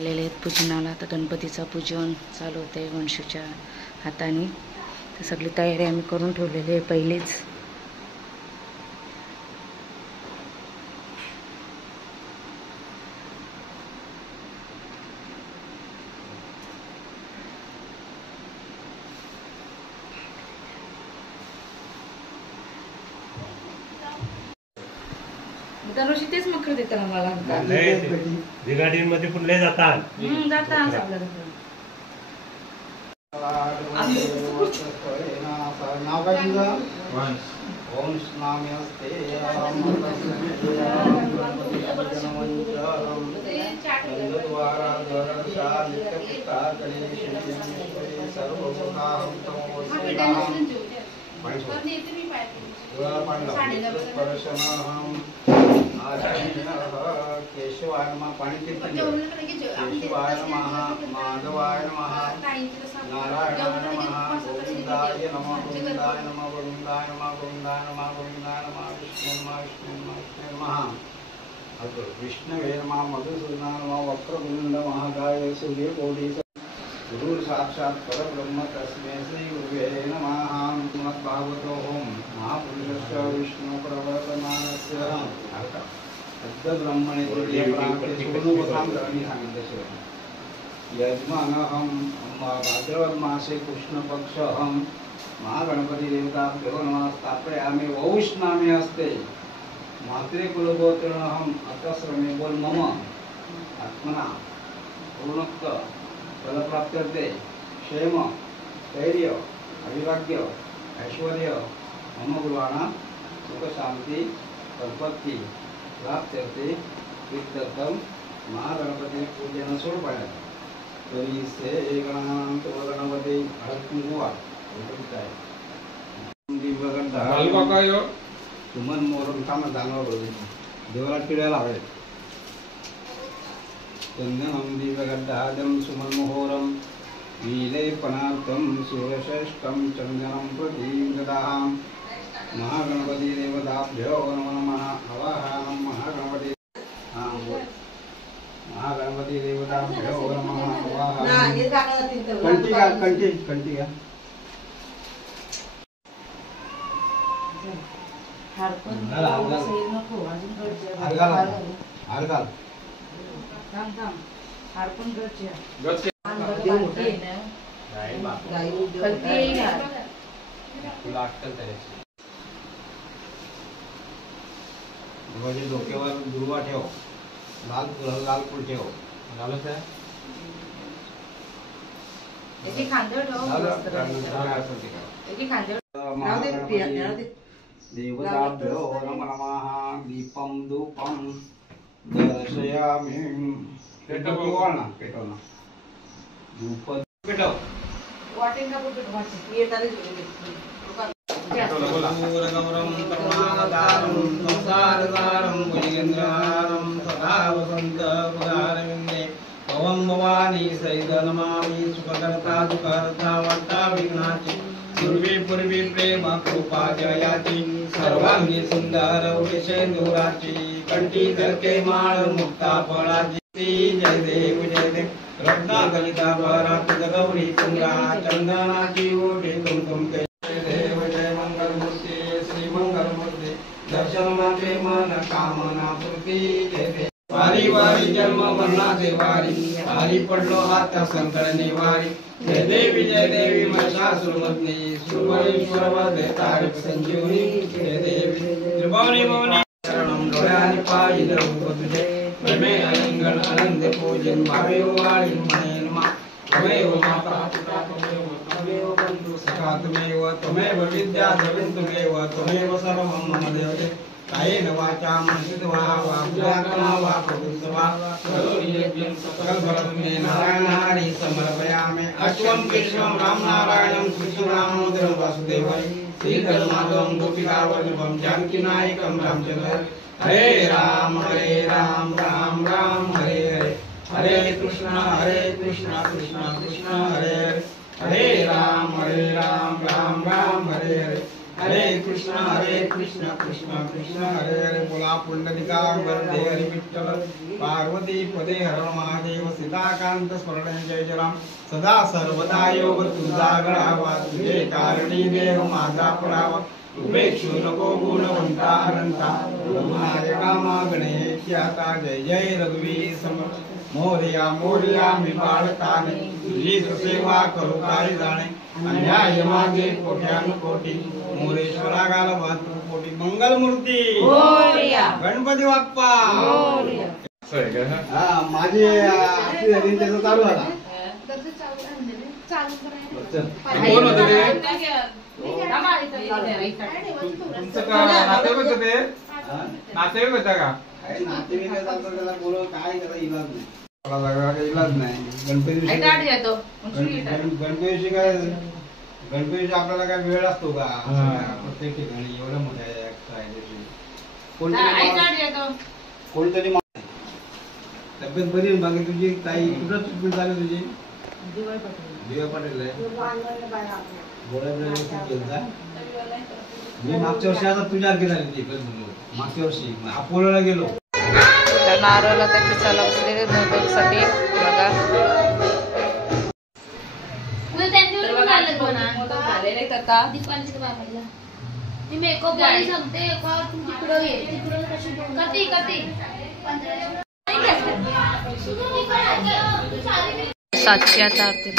आलेले आहेत पूजनाला. तर गणपतीचं पूजन चालू होते वंशूच्या हाताने. तर सगळी तयारी आम्ही करून ठेवलेली आहे पहिलीच. दरवर्षी तेच मकर देतात आम्हाला. गाडीमध्ये पण लय जातात. नाव काय तुझं? वंश नामे असते केशवाय नमः. पाणी कीर्तन. केशवाय नमः, माधवाय नमः, नारायणाय नमः, गोविंदाय नमः, गोविंदाय नमः, गोविंदाय नमः, गोविंदाय नमः, गोविंदाय नमः, विष्णु नमः, विष्णु नमः, विष्णु नमः, विष्णवे नमः, मधुसूदनाय नमः, वक्रतुंड महाकाय सूर्यकोटि गुरु साक्षात् परब्रह्म तस्मै श्री गुरुवे नमः. श्रीमद्भागवतो महापुरुषस्य विष्णु प्रवर्तमानस्य ब्रह्मणे यजमानहं भाद्रपद मासे कृष्ण पक्ष अहं महागणपति देवताभ्यो नमः स्थापयामि. वौष नामे अस्ते मात्रे कुलगोत्रणहं अतस्रमे बोल मम आत्मना पूर्णोक्त फलप्राप्त्यर्थे क्षेम धैर्य अभिभाग्य ऐश्वर्य मम गुरुवाणा सुख शांति संपत्ति प्राप्त्यर्थे विद्यर्थम महागणपति पूजन सोड पाण्यात तरी से गणांत गणपती हळकुंकुवा तुमन मोरम काम जाणव देवाला टिळ्या लावायला. चंदनम दिव्यगड्डादम सुमन मुहोरम वीलेपनार्थम सूर्यश्रेष्ठम चंदनम प्रदीपदाहम. महागणपति देवताभ्यो नमः. आवाहनं महागणपति महागणपति देवताभ्यो नमः. आवाहनं कंटी का डोक्यावर दुर्वा ठेव. लाल फुल ठेव. झालं काय देवताभ्यो नमः. दीपम धूपम दर्शयामि. पेटव ना धूप पेटव वाटेंगा गौरम परमावतारम संसारसारम भुजगेन्द्रहारम सदा वसंत पुरारविंदे भवं भवानी सहित नमामि. सुखकर्ता दुःखहर्ता वार्ता विघ्नाची पूर्वी पूर्वी प्रेम कृपा जयाची सर्वांगी सुंदर उषेंदुराची कंठी धरके माळ मुक्ता फळाची. जय देव रत्ना गलिता भरात गौरी चंद्रा चंदनाची ओढे कुमकुम. देव जय मंगल मूर्ती श्री मंगल मूर्ती दर्शन माते मन कामना पूर्ती. जय देव वारी वारी जन्म मरणाचे वारी वारी पडलो हात संकट निवारी. जय देवी महिषासुरमर्दिनी सुरेश्वर वदे तारक संजीवनी. जय देवी त्रिभुवनी भवनी शरणम डोळ्याने पायी धरू तुझे प्रेमे अलिंगन आनंद पूजन भावे वाळी म्हणेन मा. त्वमेव माता पिता त्वमेव बंधु सखा त्वमेव विद्या द्रविण त्वमेव सर्वं मम देवते. कायेन वाचा मनसेवा वाक्कायेन वा प्रकृतिवा करोमि यज्ञं सकलफलमे नारायण हरि समर्पयामि. अश्वं कृष्णं राम नारायणं कृष्णं रामोदरं वासुदेवं श्रीधर्माधवं गोपिकावल्लभं जानकीनायकं रामचन्द्रं. हरे राम राम राम हरे हरे हरे कृष्ण कृष्ण कृष्ण हरे हरे हरे राम राम राम हरे हरे हरे कृष्ण कृष्ण कृष्ण हरे हरे. बोला पुंडलिका वरदे हरि विठ्ठल. पार्वती पदे हर महादेव. सीता सदाकांत स्मरण जय जय राम सदा सर्वदा योग तुझा गळावा तुझे कारणी देह माझा पडावा उपेक्षू नको गुणवंता अनंता रघुनायका मागणे आता जय जय रघुवीर समर्थ मोरया मोरया मी बाळकाने तुझी सेवा करू काय जाणे अन्याय मागे कोट्यानुकोटी मोरेश्वरा गाला वाहतू कोटी मंगलमूर्ती गणपती बाप्पा माझे आपली झाली त्याचं चालू आता कोण होतं तुमचं का नातेवाईक होतं ते नातेवाईक होता का नातेवाईक त्याला बोलव काय त्याचा इलाज नाही गणपती गणपतीशी काय गणपतीशी आपल्याला काय वेळ असतो का प्रत्येक ठिकाणी एवढं मोठ्या कोणतरी तब्येत बरी बाकी तुझी ताई कुठं ट्रीटमेंट झाली तुझी दिवा पाटील गोळ्या व्यवस्थित मी मागच्या वर्षी आता तुझ्या अर्घी झाली ती मागच्या वर्षी अपोलोला गेलो नारळला त्या खिचाला बसलेले मोदकसाठी बघा सातशे आता आरती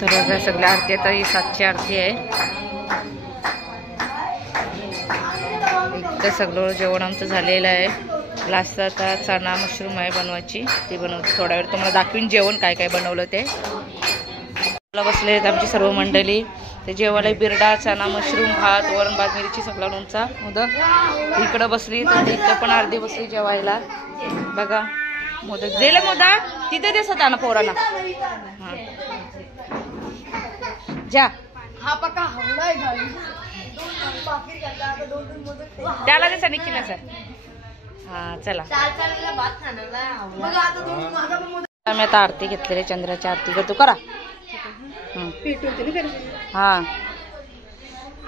तर बघा सगळ्या आरती आता ही 7ची आरती आहे. इथं सगळं जेवण आमचं झालेलं आहे. लास्ट आता चणा मशरूम आहे बनवायची, ती बनवते थोडा वेळ तुम्हाला दाखवीन जेवण काय काय बनवलं ते. बसले आहेत आमची सर्व मंडळी. ते जेवायला बिरडा, चणा मशरूम, भात, वरण भात, मिरची, सगळा लोणचा, मोदक. इकडं बसली तर इथं पण अर्धी बसली जेवायला. बघा मोदक दिले, मोदक तिथे दिसत ना पोरांना. हां जा त्याला दिसा निखिल सर. हा चला आम्ही आता आरती घेतलेली, चंद्राची आरती करतो करा. हा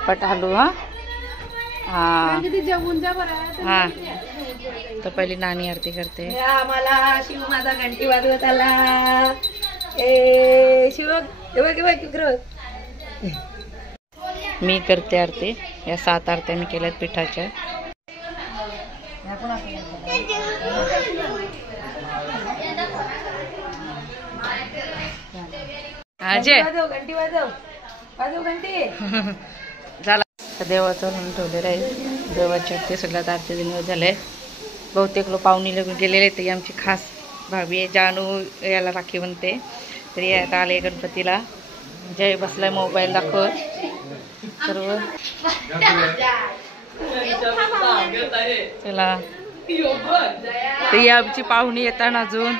पट हलू. हा हा हा तर पहिली नानी आरती करते. आम्हाला शिव माझा घंटी वाजवत आला. ए शिव मी करते आरती. या 7 आरत्या मी केल्यात पिठाच्या. घंटी वाजव वाजव घंटी. झाला देवाचं म्हणून ठेवलेलं आहे. देवाच्या ते सगळ्यात आरती दिवस झाले. बहुतेक लोक पाहुणी लगून गेलेले. ते आमची खास भाभी आहे जानू, याला राखी म्हणते. तरी आता आले गणपतीला. जय बसलाय मोबाईल दाखवत सर्व. चला ती आमची पाहुणी येताना अजून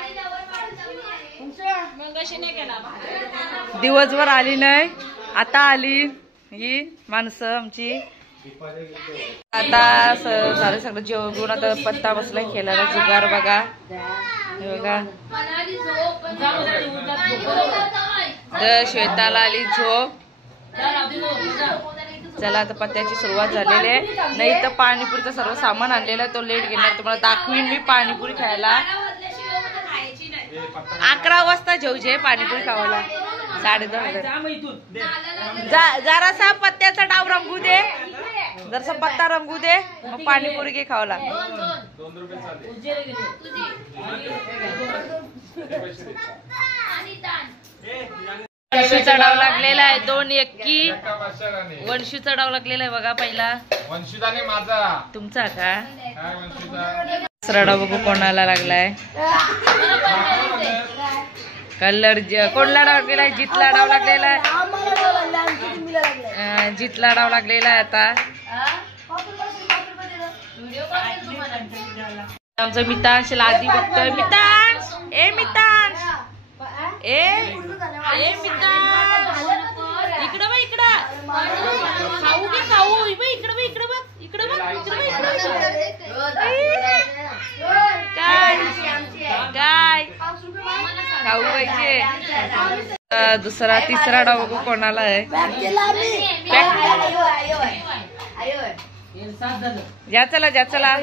दिवसभर आली नाही, आता आली ही माणसं आमची. आता झालं सगळं जेवण. आता पत्ता बसलाय खेळायला जुगार. बघा हे बघा, तर श्वेताला आली झोप. चला आता पत्त्याची सुरुवात झालेली आहे. नाही तर पाणीपुरीचं सर्व सामान आणलेलं आहे, तो लेट घेणार. तुम्हाला दाखवीन मी पाणीपुरी खायला. 11 वाजता जेऊ जे पाणीपुरी खावायला. 10:30 जरासा पत्त्याचा डाव रंगू दे, जरासा पत्ता रंगू दे, मग पाणीपुरी घे खावायला. वंशूचा डाव लागलेला आहे. 2 एक्की वंशूचा डाव लागलेला आहे. बघा पहिला वंशुदाने माझा, तुमचा का दुसरा डाव बघू कोणाला लागलाय. कलर कोणला डाव लागलेला आहे? जितला डाव लागलेला आहे. जितला डाव लागलेला आहे. आता आमचं मितांशला आधी बघतोय. मितांश ए मितांश ए मितांश इकडं बघ इकडं खाऊ घे खाऊ इकडं बघ इकडं बघ इकडं बघ काय काय खाऊ पाहिजे. दुसरा तिसरा डाव बघू कोणाला आहे. ज्या चला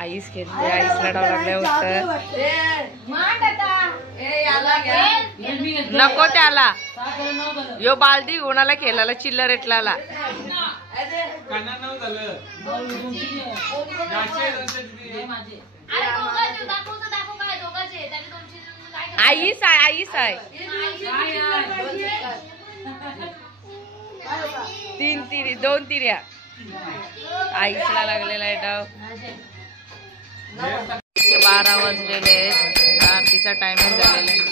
आईस खेळते. आईसला डाव लागल्या होत नको त्याला. यो बालदी कोणाला खेळायला चिल्लर रेटला. आईस आहे दोन तिऱ्या आईसला लागलेला आहे डाव. 12 वाजलेले आहेत. आरतीचा टायमिंग झालेला आहे.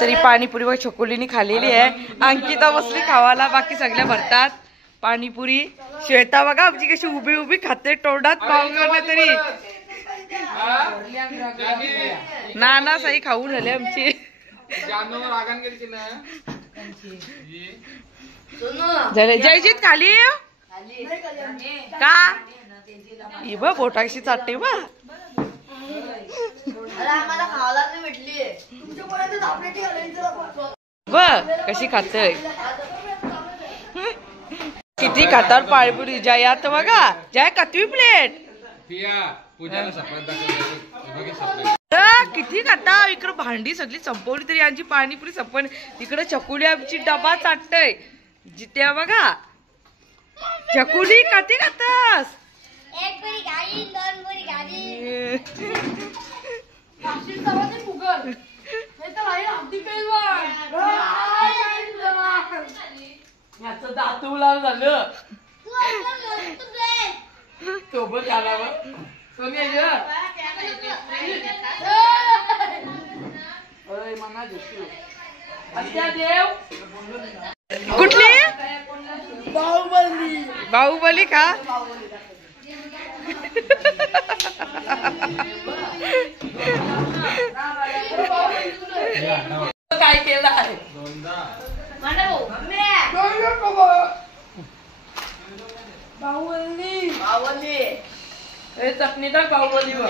तरी पाणीपुरी व छोकोलीनी खाल्लेली आहे. अंकिता बसली खावाला. बाकी सगळ्या भरतात पाणीपुरी. श्वेता बघा आमची कशी उभी उभी खाते तोंडात पाव करणे तरी. नाना साई खाऊन झाले आमची. जयजीत खाली का बघ बोटाशी चाटते बा. बघ कशी खातय. किती खातात पाणीपुरी. जयात बघा जय कतवी प्लेट किती खाता. इकडं भांडी सगळी संपवली तरी यांची पाणीपुरी संपवली. तिकडे चकुली आमची डबा चाटतय. जित्या बघा चकुली काती खातास. दातू लावून झालं सोबत आला. कुठली बाहुबली का. काय केलं आहे बाहुबली. चटणी टाक बाहुबलीवर.